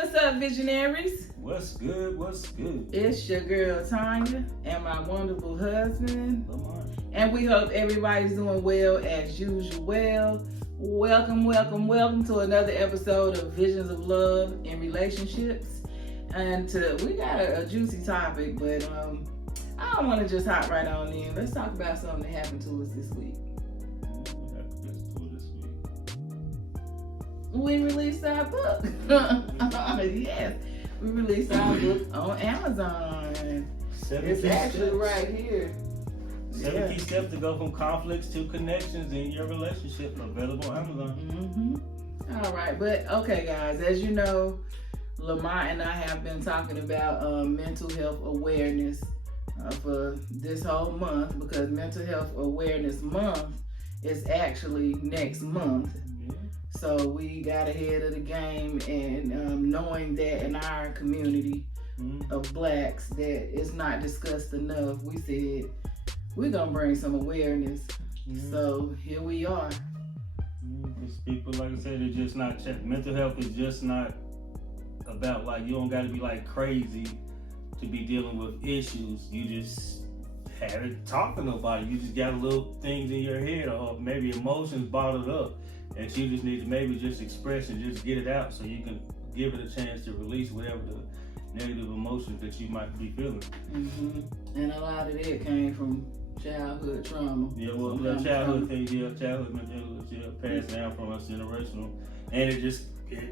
what's up, visionaries? What's good? What's good? It's your girl Tanya and my wonderful husband. Lamar. And we hope everybody's doing well as usual. Welcome to another episode of Visions of Love and Relationships. And we got a juicy topic, but I don't want to just hop right on in. Let's talk about something that happened to us this week. We released our book. Yes, we released our book on Amazon. It's actually right here. 7 key steps to go from conflicts to connections in your relationship. Available on Amazon. All right, but okay, guys. As you know, Lamar and I have been talking about mental health awareness for this whole month, because Mental Health Awareness Month is actually next month. So we got ahead of the game, and knowing that in our community of blacks that it's not discussed enough, we said we're gonna bring some awareness. So here we are. It's people, like I said, it's just not mental health is just not about, like, you don't got to be like crazy to be dealing with issues. You just have it talking to nobody. You just got little things in your head, or maybe emotions bottled up, and you just need to maybe just express and just get it out, so you can give it a chance to release whatever the negative emotions that you might be feeling. And a lot of that came from childhood trauma. Yeah, well, childhood things, childhood mental illness, passed down from us, generational, and it just,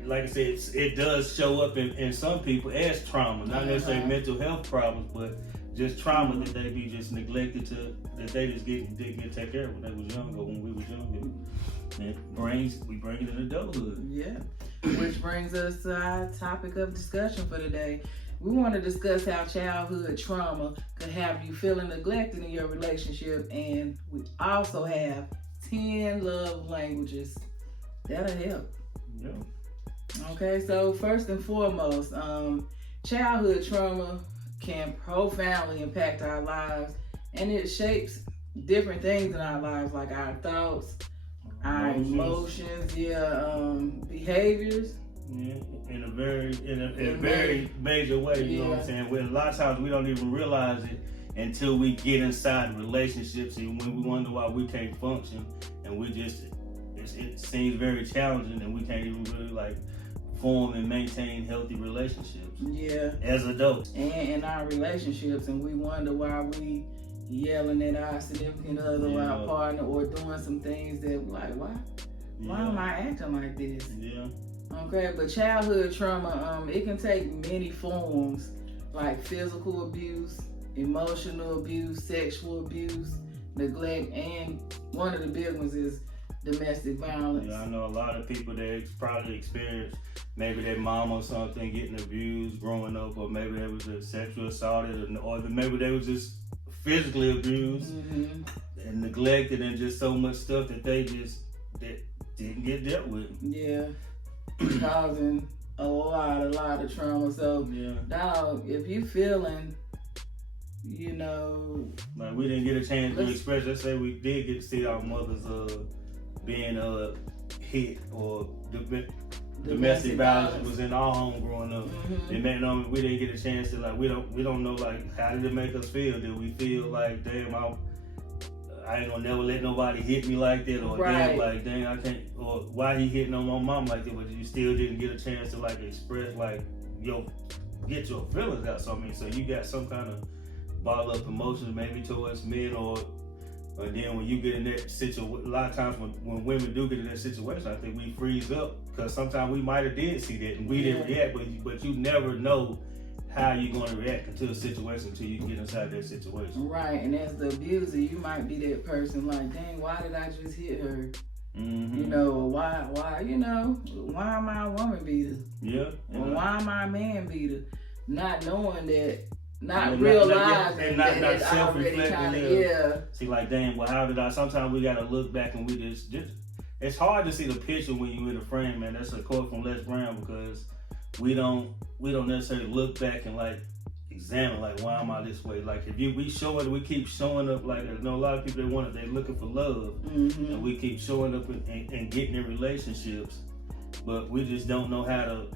like I said, it does show up in some people as trauma, not necessarily mental health problems, but just trauma that they be just neglected to, that they just didn't get take care of when they was younger, when we was younger. And we bring it in adulthood. Yeah, which brings us to our topic of discussion for today. We want to discuss how childhood trauma could have you feeling neglected in your relationship, and we also have 10 love languages that'll help. Yeah. Okay, so first and foremost, childhood trauma can profoundly impact our lives, and it shapes different things in our lives, like our thoughts, our emotions, behaviors. Yeah, in a very major way, you know what I'm saying? Where a lot of times we don't even realize it until we get inside relationships, and when we wonder why we can't function, and it seems very challenging, and we can't even really like form and maintain healthy relationships. Yeah. As adults. And in our relationships, and we wonder why we yelling at our significant other or our partner, or doing some things that we're like, why am I acting like this? Yeah. Okay, but childhood trauma, it can take many forms, like physical abuse, emotional abuse, sexual abuse, neglect, and one of the big ones is domestic violence. Yeah, I know a lot of people that probably experienced maybe their mom or something getting abused growing up, or maybe they was sexually assaulted, or maybe they was just physically abused and neglected, and just so much stuff that they just didn't get dealt with. Yeah. Causing a lot of trauma. So, dog, if you feeling, like we didn't get a chance to express, let's say we did get to see our mothers being hit, or domestic violence was in our home growing up. And we didn't get a chance to, like, we don't know, like, how did it make us feel? Did we feel like, damn, I ain't gonna never let nobody hit me like that, or damn, like, dang, I can't, or why he hitting on my mom like that, but you still didn't get a chance to, like, express, like, get your feelings out. So I mean, so you got some kind of bottled up emotions maybe towards men, or then when you get in that situation, a lot of times when women do get in that situation, I think we freeze up, because sometimes we might have did see that and we didn't react, but you never know how you're going to react into a situation until you get inside that situation. Right, and as the abuser, you might be that person like, dang, why did I just hit her? Why am I a woman beater? Yeah. Or why am I a man beater? Not knowing that, not realizing not that self-reflecting. See, like, damn, well, how did I? Sometimes we got to look back, and we just, it's hard to see the picture when you're with a friend, man. That's a quote from Les Brown, because we don't necessarily look back and, like, examine, like, why am I this way? Like, if we keep showing up, like, I know a lot of people they're looking for love, and we keep showing up and getting in relationships, but we just don't know how to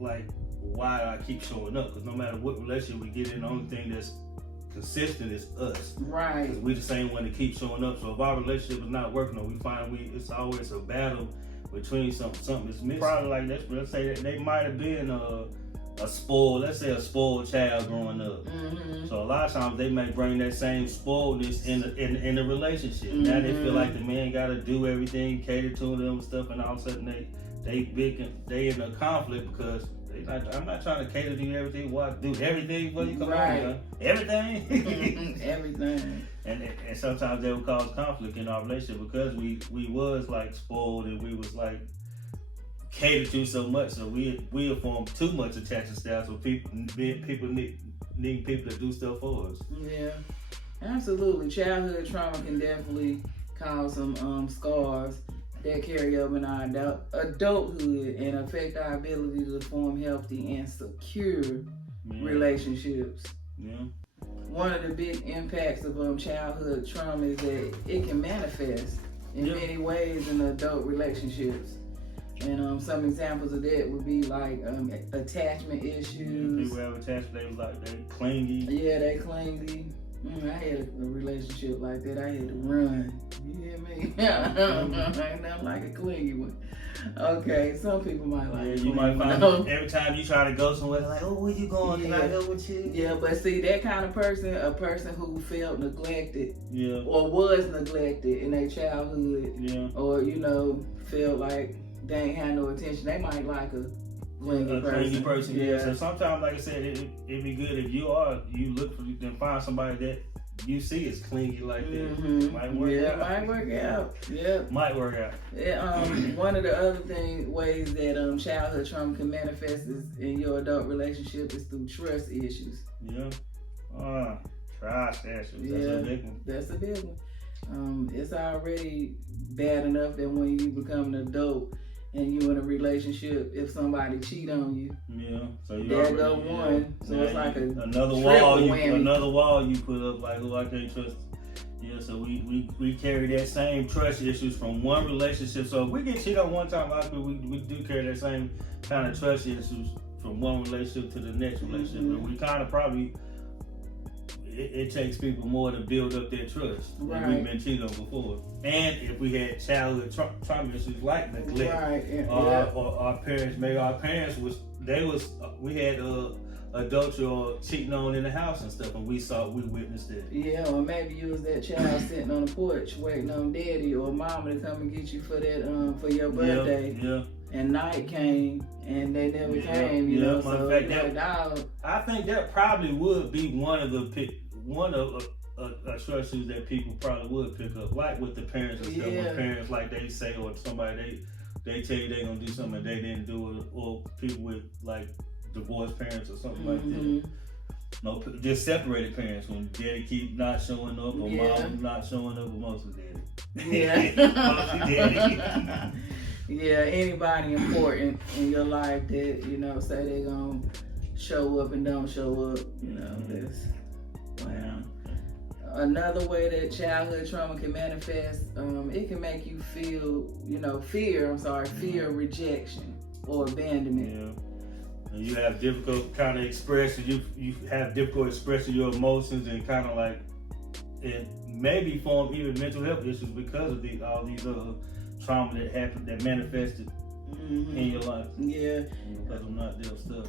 like, why do I keep showing up? Because no matter what relationship we get in, the only thing that's consistent is us. Right. Because we the same one that keep showing up. So if our relationship is not working, or we find it's always a battle between something is missing. Probably like let's say that they might have been a spoiled child growing up. Mm-hmm. So a lot of times they may bring that same spoiledness in the relationship. Mm-hmm. Now they feel like the man got to do everything, cater to them and stuff, and all of a sudden they in a conflict because I'm not trying to cater to you everything. What do everything for you? Come on, everything, everything. And sometimes that would cause conflict in our relationship because we was like spoiled and we was like catered to so much, so we have formed too much attachment style. So people need people to do stuff for us. Yeah, absolutely. Childhood trauma can definitely cause some scars that carry over in our adulthood and affect our ability to form healthy and secure relationships. Yeah. One of the big impacts of childhood trauma is that it can manifest in many ways in adult relationships. And some examples of that would be like attachment issues. People have attachment, they clingy. Yeah, they clingy. I had a relationship like that. I had to run. You hear me? Ain't nothing like a clingy one. Okay, some people might like it. You might find every time you try to go somewhere, like, oh, where you going? Can I go with you? Yeah, but see, that kind of person, a person who felt neglected or was neglected in their childhood or, felt like they ain't had no attention, they might like a clingy person. Yeah. So sometimes, like I said, it'd be good if you look for and find somebody that you see is clingy like that. Mm-hmm. Might work out. Might work out. Yeah. Might work out. Yeah, one of the other ways that childhood trauma can manifest is in your adult relationship is through trust issues. Yeah. Trust issues. That's a big one. That's a big one. It's already bad enough that when you become an adult and you in a relationship, if somebody cheat on you, so you there go one. So it's like another wall you put up, like, oh, I can't trust. Yeah, so we carry that same trust issues from one relationship. So if we get cheated on one time, we do carry that same kind of trust issues from one relationship to the next relationship. And we kind of probably it takes people more to build up their trust. Right. We've been cheated on before. And if we had childhood trauma issues like neglect, or our parents, we had adultery or cheating on in the house and stuff, and we witnessed it. Yeah, or maybe you was that child sitting on the porch waiting on daddy or mama to come and get you for that for your birthday. Yeah. And night came and they never came, so I think that probably would be one of trust issues that people probably would pick up, like with the parents and stuff. When parents, like they say, or somebody they tell you they're gonna do something and they didn't do it, or people with like divorced parents or something like that. No, just separated parents when daddy keep not showing up or mom not showing up, or mostly daddy. Mostly daddy. Yeah, anybody important in your life that, say they're gonna show up and don't show up, that's wow. Another way that childhood trauma can manifest, it can make you feel, fear of rejection or abandonment. Yeah. And you have difficult kind of expressing, you have difficult expressing your emotions and kind of like, it maybe form even mental health issues because of all these trauma that happened, that manifested in your life. Yeah. Because of not dealing stuff.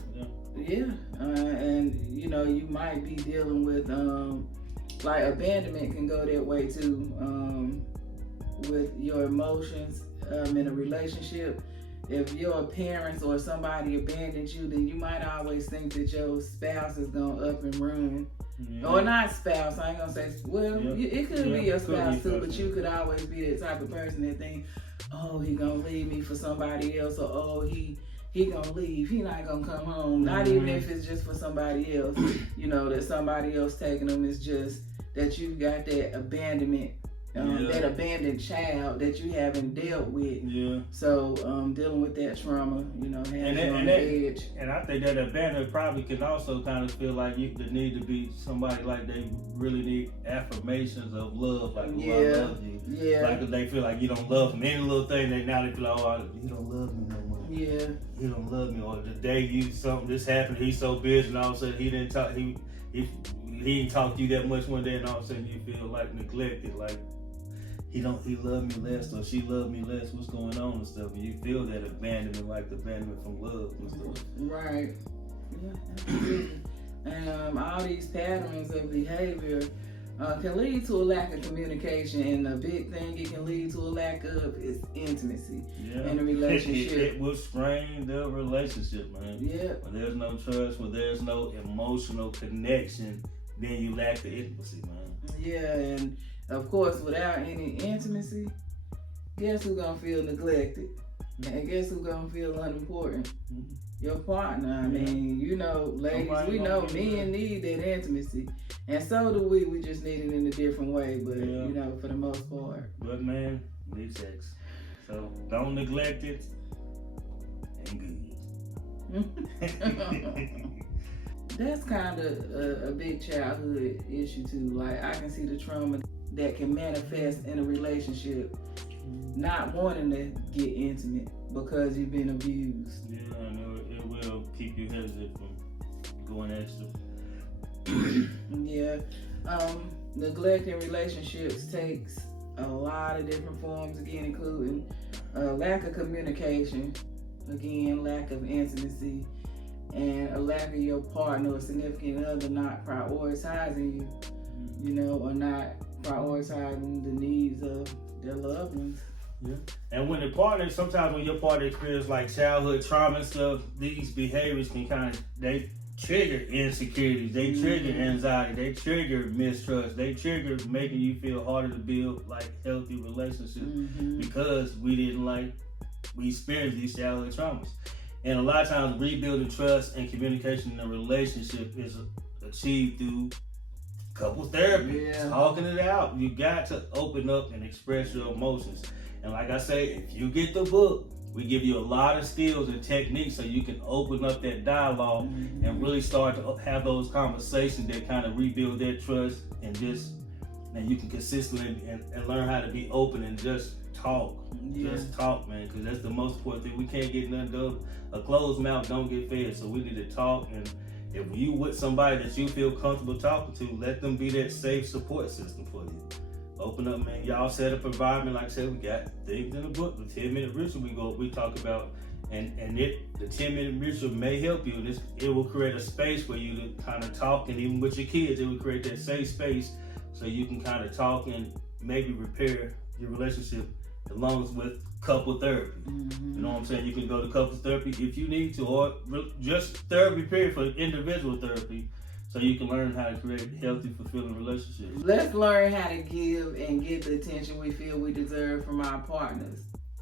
And you might be dealing with like abandonment can go that way too. With your emotions in a relationship. If your parents or somebody abandoned you, then you might always think that your spouse is gonna up and run. Or not spouse, I ain't gonna say, it could be your spouse too, but you could always be the type of person that think, oh, he gonna leave me for somebody else, or oh, he gonna leave, he not gonna come home. Not even if it's just for somebody else, that somebody else taking them. Is just that you got that abandonment, that abandoned child that you haven't dealt with. So dealing with that trauma, has you on the edge. And I think that abandonment probably can also kind of feel like the need to be somebody like they really need affirmations of love, like, I love you. Like if they feel like you don't love them, any little thing, now they feel like, oh, you don't love me no more. Yeah. He don't love me, or the day something just happened, he's so busy, and all of a sudden he didn't talk. He didn't talk to you that much one day, and all of a sudden you feel like neglected, like he loved me less, or she loved me less. What's going on and stuff, and you feel that abandonment, like the abandonment from love and stuff. Right. Yeah, absolutely. And all these patterns of behavior can lead to a lack of communication, and the big thing it can lead to a lack of is intimacy in a relationship. It will strain the relationship, man. Yeah. When there's no trust, when there's no emotional connection, then you lack the intimacy, man. Yeah, and of course, without any intimacy, guess who's gonna feel neglected? And guess who's gonna feel unimportant? Mm-hmm. Your partner. I mean, you know, ladies, we know men need that intimacy, and so do we. We just need it in a different way, but you know, for the most part. But man, we need sex, so don't neglect it. Ain't good. That's kind of a big childhood issue too. Like, I can see the trauma that can manifest in a relationship, not wanting to get intimate because you've been abused. Yeah, I know it will keep you hesitant from going extra. Yeah. Neglect in relationships takes a lot of different forms, again, including lack of communication, again, lack of intimacy, and a lack of your partner or significant other not prioritizing you, you know, or not prioritizing the needs of their loved ones. Yeah. And when sometimes when your partner experiences like childhood trauma and stuff, these behaviors can they trigger insecurities, they trigger anxiety, they trigger mistrust, they trigger making you feel harder to build like healthy relationships because we experienced these childhood traumas. And a lot of times rebuilding trust and communication in a relationship is achieved through couples therapy, talking it out. You got to open up and express your emotions. And like I say, if you get the book, we give you a lot of skills and techniques so you can open up that dialogue and really start to have those conversations that kind of rebuild that trust, and you can consistently and learn how to be open and just talk. Just talk, man, because that's the most important thing. We can't get nothing done. A closed mouth don't get fed, so we need to talk. And if you with somebody that you feel comfortable talking to, let them be that safe support system for you. Open up, man. Y'all set up an environment. Like I said, we got things in the book. The 10-minute ritual we talk about, and the 10-minute ritual may help you. And it will create a space for you to kind of talk, and even with your kids, it will create that safe space so you can kind of talk and maybe repair your relationship, along with couple therapy. You know what I'm saying? You can go to couples therapy if you need to, or just therapy period for individual therapy, so you can learn how to create healthy, fulfilling relationships. Let's learn how to give and get the attention we feel we deserve from our partners.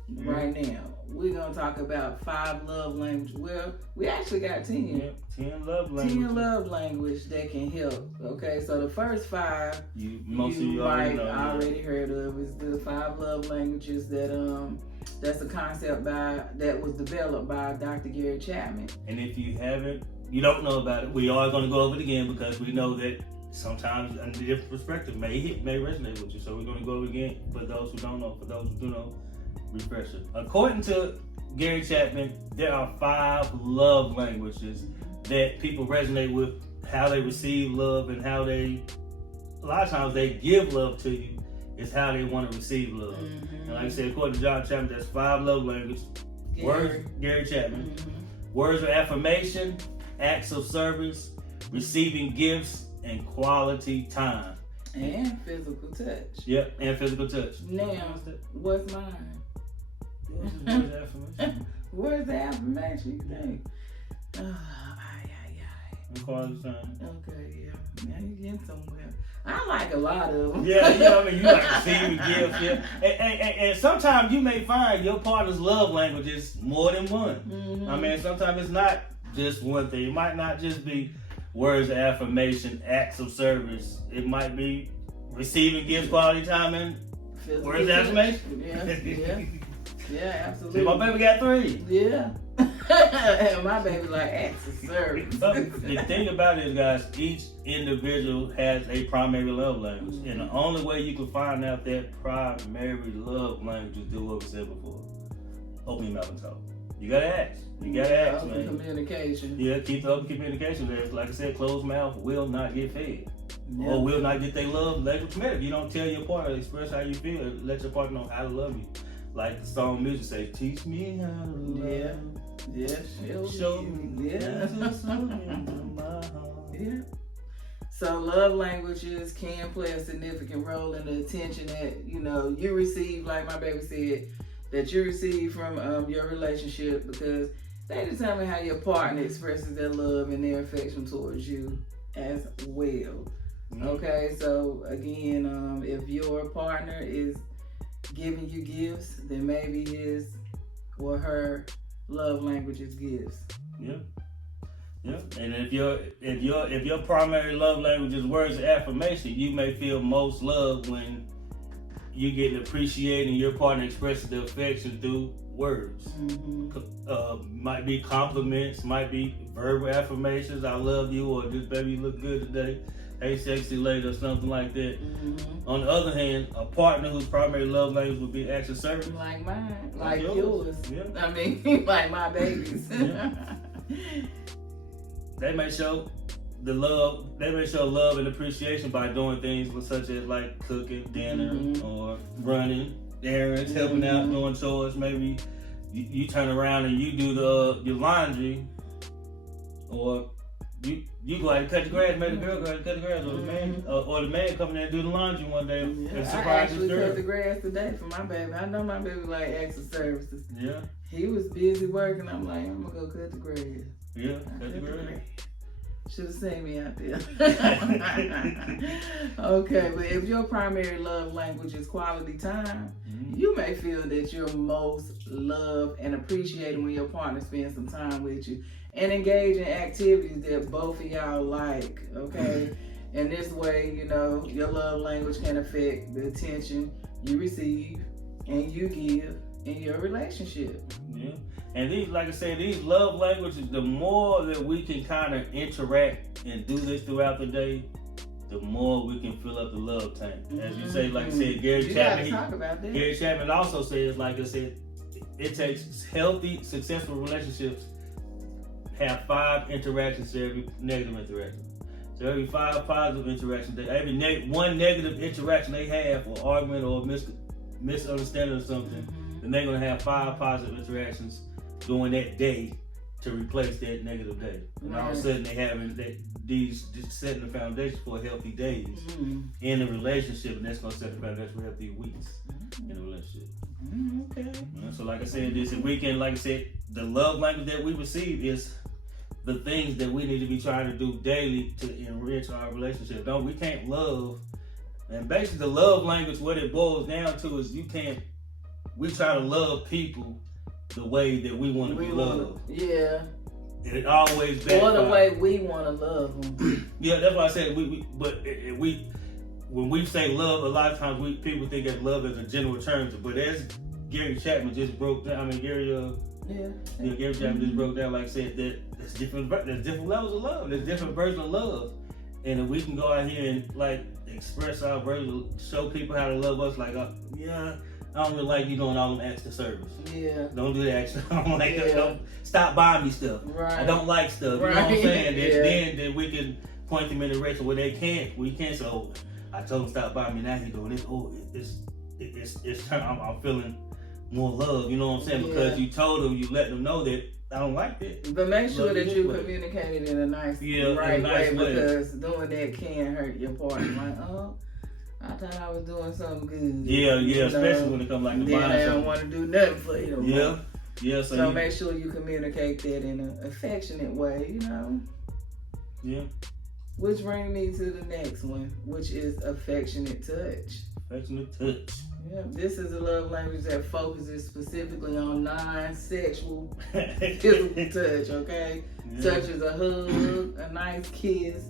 Right now, we're going to talk about 5 love languages. Well, we actually got 10. 10 love languages. 10 love languages that can help. Okay, so the first 5 you already heard of is the 5 love languages that's a concept that was developed by Dr. Gary Chapman. And if you don't know about it, we are going to go over it again because we know that sometimes a different perspective may resonate with you. So we're going to go over it again for those who don't know. For those who do know, refresher. According to Gary Chapman, there are 5 love languages that people resonate with, how they receive love and how a lot of times they give love to you is how they want to receive love. And like I said, according to John Chapman, there's 5 love languages. Gary Chapman. Words of affirmation, acts of service, receiving gifts, and quality time. And physical touch. Yep, and physical touch. Now, what's mine? Words of affirmation. Words of affirmation, you think? And quality time. Okay, yeah. Now you're getting somewhere. I like a lot of them. Yeah, you know what I mean? You like receiving gifts, yeah. And sometimes you may find your partner's love language is more than one. I mean, sometimes it's not just one thing. It might not just be words of affirmation, acts of service. It might be receiving gifts, quality time, and words of affirmation. Yeah, absolutely. See, my baby got 3. Yeah. And my baby like acts of service. The thing about it is, guys, each individual has a primary love language. And the only way you can find out that primary love language is do what we said before. Open your mouth and talk. You gotta ask. You gotta ask, man. Communication. Yeah, keep the open communication there. Like I said, closed mouth will not get fed. Yeah. Or will not get their love language met. If you don't tell your partner, express how you feel, let your partner know how to love you. Like the song music say, teach me how to love. Yeah. Show me. Yeah. Yeah. So love languages can play a significant role in the attention that, you know, you receive, like my baby said, that you receive from your relationship, because they determine how your partner expresses their love and their affection towards you as well. Mm-hmm. Okay, so again, if your partner is giving you gifts, then maybe his or her love language is gifts. Yeah. Yeah. And if your primary love language is words of affirmation, you may feel most loved when you get appreciating your partner expresses their affection through words. Mm-hmm. Might be compliments, might be verbal affirmations, I love you, or just baby you look good today, hey sexy lady, or something like that. Mm-hmm. On the other hand, a partner whose primary love language would be acts of service. Like mine, like yours. Yeah. I mean, like my babies. They may show love and appreciation by doing things such as like cooking dinner, mm-hmm. or running errands, helping out, doing chores. Maybe you turn around and you do your laundry, or you go out and cut the grass. Maybe the girl go out and cut the grass, or the man, or the man come in there and do the laundry one day. And surprise I actually cut the grass today for my baby. I know my baby like acts of services. Yeah. He was busy working. I'm like, I'm gonna go cut the grass. Yeah, cut the grass. Should have seen me out there. Okay, but if your primary love language is quality time, mm-hmm. you may feel that you're most loved and appreciated when your partner spends some time with you and engage in activities that both of y'all like, okay? And this way, you know, your love language can affect the attention you receive and you give in your relationship. Yeah. And these, like I said, these love languages, the more that we can kind of interact and do this throughout the day, the more we can fill up the love tank. As you say, like I said, Gary Chapman also says, like I said, it takes healthy, successful relationships have 5 interactions to every negative interaction. So every 5 positive interactions, every one negative interaction they have, or argument or misunderstanding or something, then they're going to have 5 positive interactions during that day to replace that negative day. And all of a sudden they having these just setting the foundation for healthy days in a relationship, and that's going to set the foundation for healthy weeks in a relationship. Okay. So like I said, this weekend, like I said, the love language that we receive is the things that we need to be trying to do daily to enrich our relationship. We can't love, and basically the love language, what it boils down to is we try to love people the way that we want to be loved. Yeah. And it always backfires. Or the way we want to love them. Yeah, that's why I said when we say love, a lot of times people think of love as a general term, but as Gary Chapman just broke down, Gary Chapman just broke down, like I said, that there's different levels of love. There's different versions of love. And if we can go out here and like express our version, show people how to love us, like, I don't really like you doing all them acts of service. Yeah. Don't do that. I don't like that. Don't stop buying me stuff. Right. I don't like stuff. You know what I'm saying? Then we can point them in the direction where we can't say, oh, I told him stop buying me, now he's doing this. Oh, I'm feeling more love, you know what I'm saying? Because you told them, you let them know that I don't like that. But make sure that you communicate it in a nice, right way, because doing that can hurt your partner. Like, oh, I thought I was doing something good. Yeah, especially when it comes like to buying something. Then I don't want to do nothing for you. Yeah. So make sure you communicate that in an affectionate way, you know? Yeah. Which brings me to the next one, which is affectionate touch. Affectionate touch. Yeah, this is a love language that focuses specifically on non-sexual physical touch, okay? Yeah. Such as a hug, a nice kiss,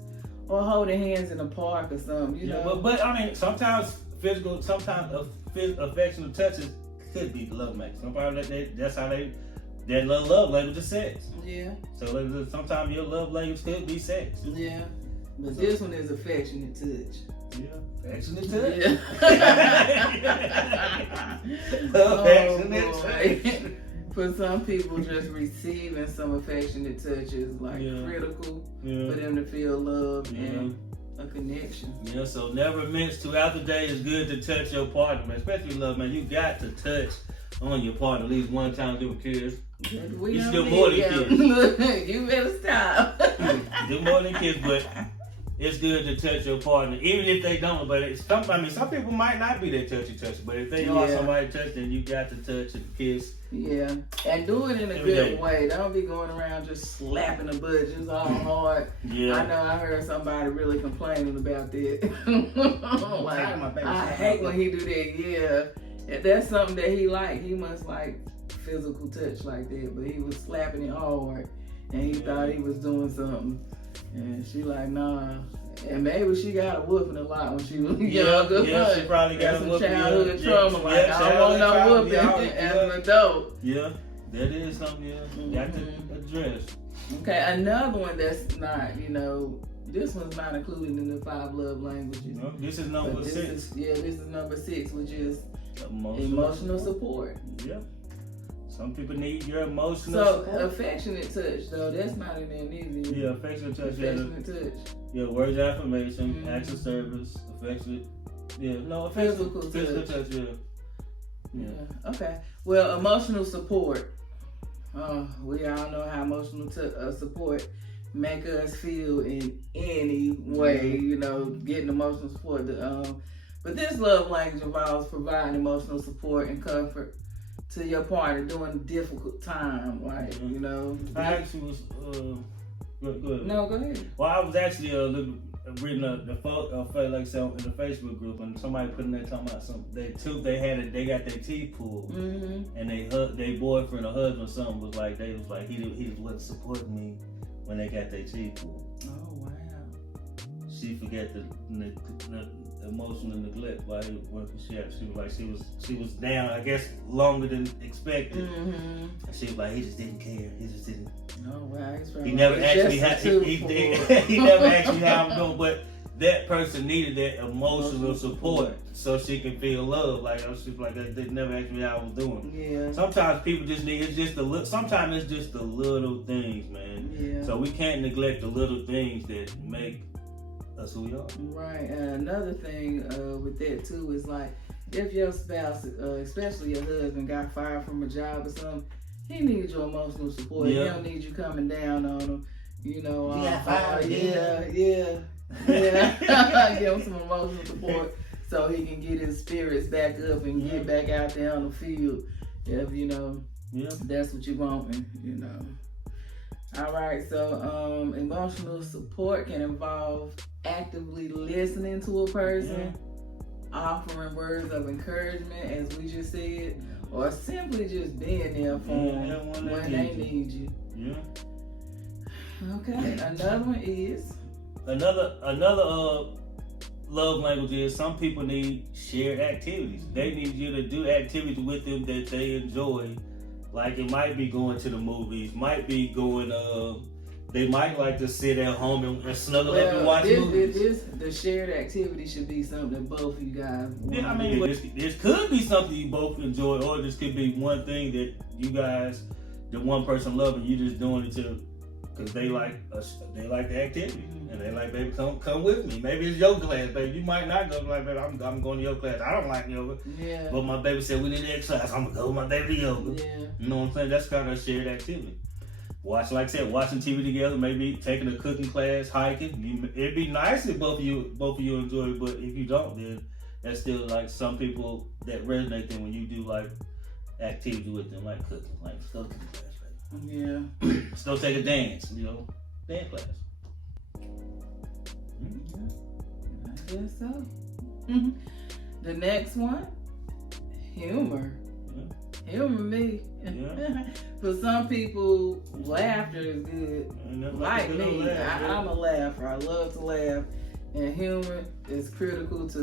or holding hands in a park or something, you know? But sometimes affectionate touches could be the love language. Sometimes that's how that love language is sex. Yeah. So sometimes your love language could be sex. Yeah. But this one is affectionate touch. Yeah. Affectionate touch. Yeah. Affectionate touch. For some people, just receiving some affectionate touch is like critical for them to feel love and a connection. Yeah, so never miss throughout the day. It's good to touch your partner, man. Especially love, man. You got to touch on your partner at least one time. Do kids. You should do more than kids. You better stop. Do more than kids, but it's good to touch your partner, even if they don't. But some people might not be that touchy, but if they are somebody touching, you got to touch and kiss. Yeah, and do it in a good way. Don't be going around just slapping the butt just all hard. Yeah, I know I heard somebody really complaining about that. Like, I hate when he do that. Yeah, if that's something that he like, he must like physical touch like that. But he was slapping it hard, and he thought he was doing something. And she like, nah. And maybe she got a whooping a lot when she was younger. Yeah, she probably got some childhood trauma. Like, I don't want no whooping as an adult. Yeah, that is something you got to address. Okay, another one that's not, this one's not included in the 5 love languages. No, this is number 6. This is number 6, which is emotional support. Yeah. Some people need your emotional support. So, affectionate touch, though, that's not in there neither. Yeah, affectionate touch. Affectionate touch. Yeah, words of affirmation, acts of service, affectionate. Yeah, no, physical touch. Yeah. Okay. Well, emotional support. We all know how emotional support make us feel in any way. Getting emotional support. But this love language involves providing emotional support and comfort to your partner during a difficult time, right? I actually was. Go ahead. No, go ahead. Well, I was actually reading the photo, like so in the Facebook group, and somebody put in there talking about they got their teeth pulled, and their boyfriend or husband or something was like he wasn't supporting me when they got their teeth pulled. Oh wow. She forgot the emotional neglect by she was down, I guess, longer than expected. And she was like, he just didn't care. He just didn't. Oh wow, he never actually he never asked me how I'm doing, but that person needed that emotional support so she can feel love. Like she was like, they never asked me how I was doing. Yeah. Sometimes people just need sometimes it's just the little things, man. Yeah. So we can't neglect the little things that make us who we are. Right. And another thing with that too is like if your spouse, especially your husband, got fired from a job or something, he needs your emotional support. Yeah. He don't need you coming down on him. Fired. Yeah. Give him some emotional support so he can get his spirits back up and get back out there on the field. If that's what you want, All right, so emotional support can involve actively listening to a person, offering words of encouragement, as we just said, or simply just being there for them when they need you. Yeah. Okay, another one is another love language is some people need shared activities. They need you to do activities with them that they enjoy. Like it might be going to the movies, might be going. They might like to sit at home and snuggle up and watch movies. The shared activity should be something that both of you guys want. Yeah, I mean, this could be something you both enjoy, or this could be one thing that you guys, the one person loving, you just doing it because they like the activity, and they like, baby, come with me. Maybe it's yoga class, baby. You might not go, like, baby, I'm going to yoga class. I don't like yoga. Yeah. But my baby said we need to exercise. I'm gonna go with my baby to yoga. Yeah. You know what I'm saying? That's kind of a shared activity. Like I said, watching TV together, maybe taking a cooking class, hiking. It'd be nice if both of you enjoy it, but if you don't, then that's still like some people that resonate them when you do like activity with them, like cooking, like let's go to the class, right? Yeah. Let's go take a dance, dance class. I guess so. The next one, humor. Humor me. Yeah. For some people, laughter is good. Like me, I'm a laugher. I love to laugh, and humor is critical to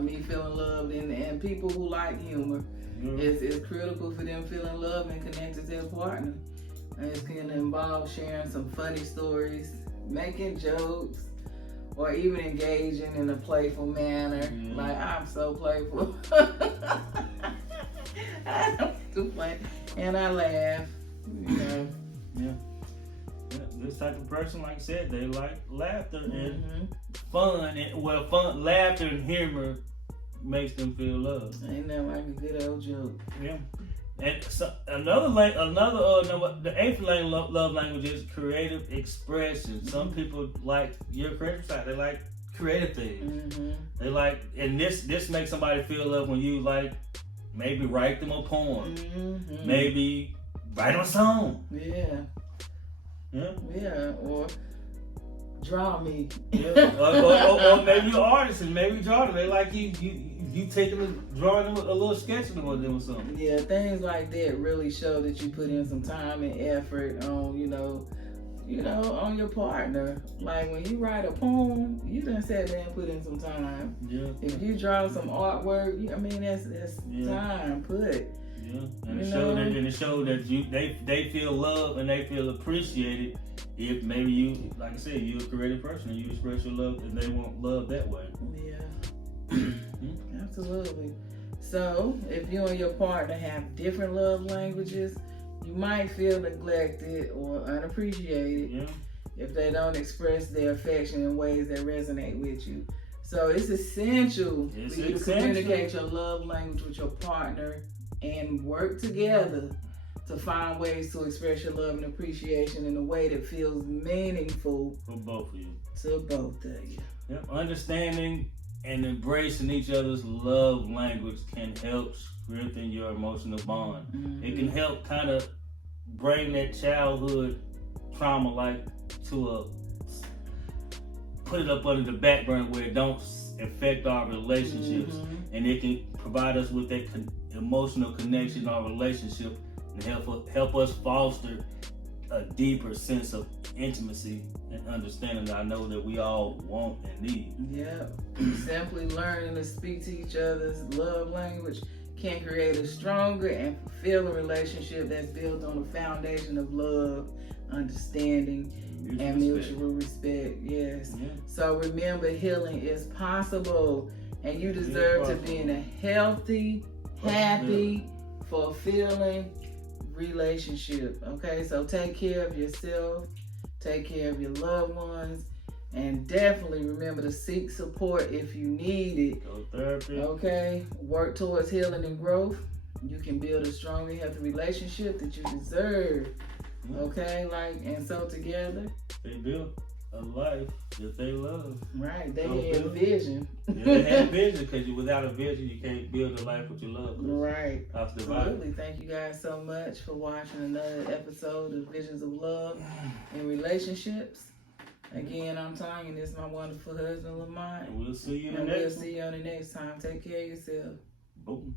me feeling loved, and people who like humor, it's critical for them feeling loved and connected to their partner. And it can involve sharing some funny stories, making jokes, or even engaging in a playful manner. Like, I'm so playful. I'm too playful. and I laugh. You know. Yeah. This type of person, like I said, they like laughter and fun. Fun, laughter and humor makes them feel loved. Ain't that like a good old joke? Yeah. And so the eighth love language is creative expression. Some people like your creative side. They like creative things. They like, and this makes somebody feel love when you like maybe write them a poem, maybe write them a song. Yeah, or draw me. or maybe you're an artist and maybe draw them. They like you taking drawing them a little sketch of them or something. Yeah, things like that really show that you put in some time and effort on, on your partner. Like when you write a poem, you done sat there and put in some time. Yeah. If you draw some artwork, that's time put. Yeah, and it showed that they feel loved and they feel appreciated. If maybe you, like I said, you're a creative person and you express your love, and they want love that way. Yeah, absolutely. So if you and your partner have different love languages, you might feel neglected or unappreciated if they don't express their affection in ways that resonate with you. So it's essential for you to communicate your love language with your partner and work together to find ways to express your love and appreciation in a way that feels meaningful for both of you. To both of you. Yep. Understanding and embracing each other's love language can help strengthen your emotional bond. It can help kind of bring that childhood trauma put it up under the back burner where it don't affect our relationships, and it can provide us with that emotional connection in our relationship and help us foster a deeper sense of intimacy and understanding that I know that we all want and need. Yeah. Simply learning to speak to each other's love language can create a stronger and fulfilling relationship that's built on a foundation of love, understanding, and mutual respect. Yes. Yeah. So remember, healing is possible, and you deserve to be in a healthy, happy, fulfilling relationship. Okay, so take care of yourself, take care of your loved ones, and definitely remember to seek support if you need it. Go therapy. Okay, work towards healing and growth. You can build a strong and healthy relationship that you deserve. Okay, and so together they build a life that they love. Right, they had vision. They had vision, because without a vision, you can't build a life with your love. Right. Absolutely. Thank you guys so much for watching another episode of Visions of Love and Relationships. Again, I'm Tanya, and this is my wonderful husband, Lamont. And we'll see you on the next time. Take care of yourself. Boom.